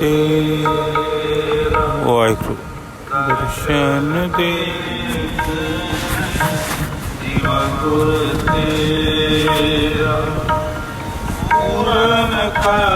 ਤੇਰਾ ਵਾਹਿਗੁਰੂ ਦਰਸ਼ਨ ਦੇ। ਜੀਵਾ ਗੁਰ ਤੇਰਾ ਪੂਰਨ ਕਰਮ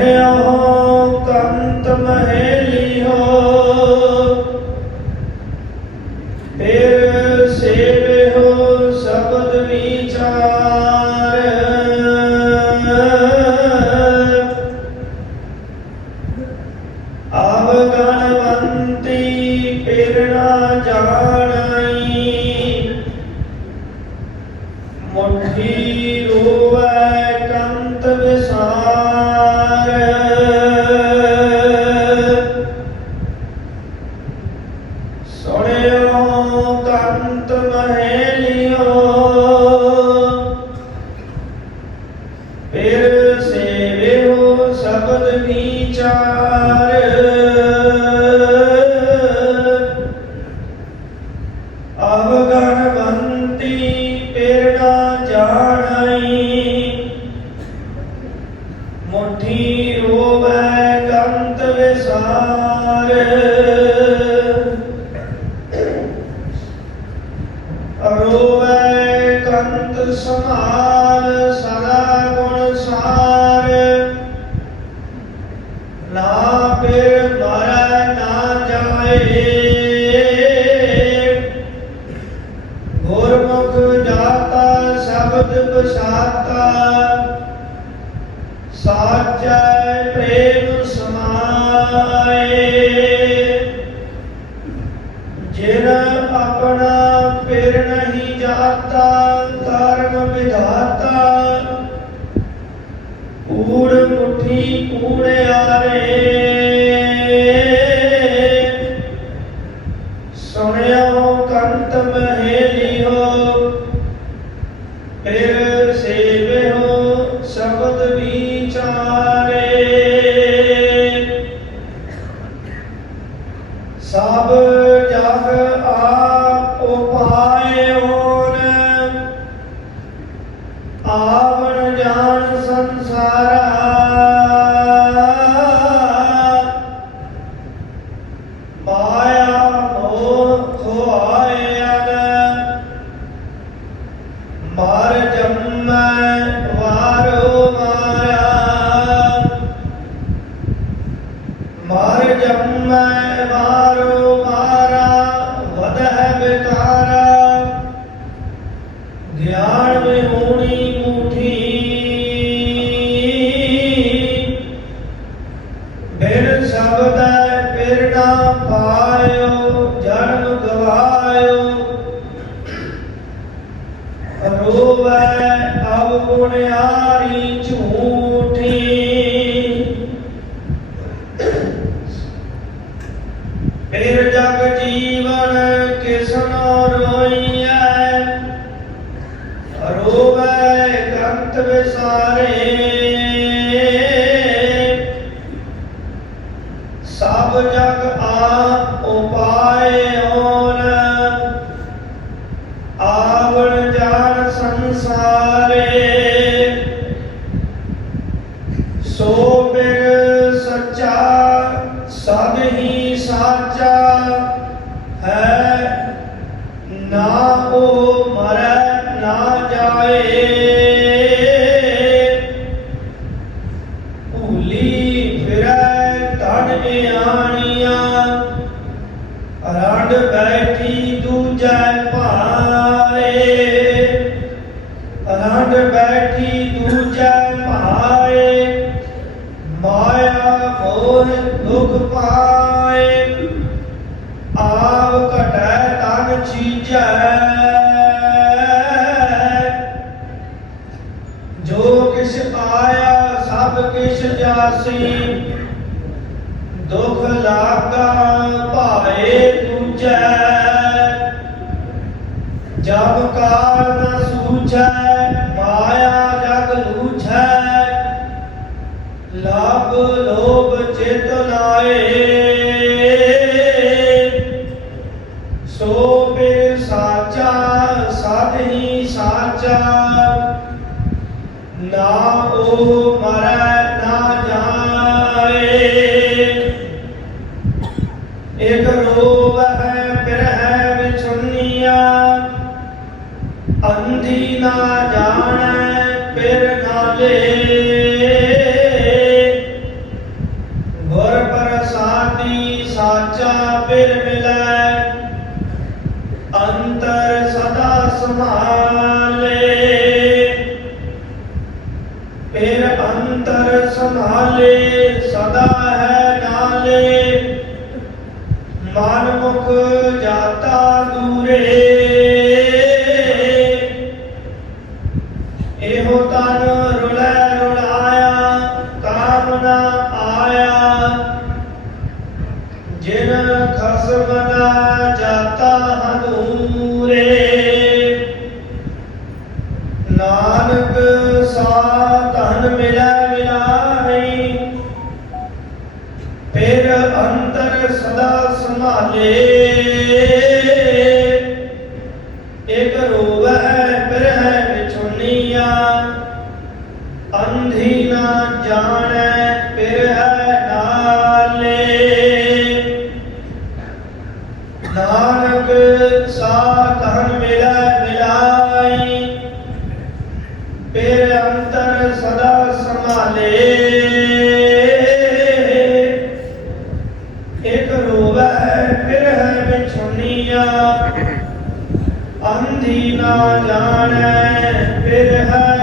ਸੁਣਿਓ ਕੰਤ ਹੋ। ਫਿਰ ਸੇਵਿਓ ਸ਼ਬਦ ਵਿਚਾਰ। ਆਵ ਗਣਵੰਤੀ ਸੁਣਿਓ ਕੰਤ ਮਹੇਲਿਓ ਆਪਣਾ ਪੇਰ ਨਹੀਂ ਜਾਤਾ ਧਰਮ ਵਿਧਾਤਾ ਊੜ ਮੁਠੀ ਕੂੜਿਆਰੇ ਸੁਣਿਓ ਕੰਤ ਮਹੇਲਿਓ ਫਿਰ ਸੇਵਿਓ ਸ਼ਬਦ ਵਿਚਾਰੇ ਸਭ ਜਗ ਆਪ ਉਪਾਇਓਨ ਗਿਆਨ ਵਿਹੂਣੀ ਮੂਠੀ। ਬਿਨ ਸ਼ਬਦੈ ਪਿਰਣਾ ਪਾਇਓ ਜਨਮ ਗਵਾਇਓ। ਰੋਵੈ ਅਵਗੁਣਿਆਰੀ ਝੂਠੀ। ਸਭ ਸਾਚਾ ਹੈ? ਨਾ ਉਹ ਮਰੈ, ਨਾ ਜਾਏ। ਭੂਲੀ ਫਿਰੈ ਧਨ ਆਣੀਆਂ ਰੰਡ ਬੈਠੀ ਦੂਜੈ ਭਾ ਤਨ ਜੋ ਕਿਛ ਆਇਆ ਸਭ ਕਿਛ ਜਾਸੀ ਨਾ ਜਾਣੈ ਪਿਰ ਨਾਲੇ ਗੁਰ ਪ੍ਰਸਾਦੀ ਸਾਚਾ ਪਿਰ ਮਿਲੈ। ਅੰਤਰ ਸਦਾ ਸੰਭਾਲੇ। ਪਿਰ ਅੰਤਰ ਸੰਭਾਲੇ, ਸਦਾ ਹੈ ਨਾਲੇ। ਮਨ ਮੁਖ ਜਾਤਾ ਦੂਰੇ। ਖਸਮ ਜਾਤਾ ਹਦੂਰੇ ਨਾਨਕ ਸਾ ਧਨ ਮਿਲੈ ਮਿਲਾਈ ਫਿਰ ਅੰਤਰ ਸਦਾ ਸੰਭਾਲੇ। ਇਕ ਰੋਵੈ ਬਿਰਹਿ ਵਿਛੁੰਨੀਆਂ ਅੰਧੀ ਨਾ ਜਾਣੈ ਸਦਾ ਸੰਭਾਲੇ। ਇਕ ਰੋਵੈ ਬਿਰਹਿ ਵਿਛੁੰਨੀਆਂ। ਅੰਧੀ ਨਾ ਜਾਣੈ ਬਿਰਹਿ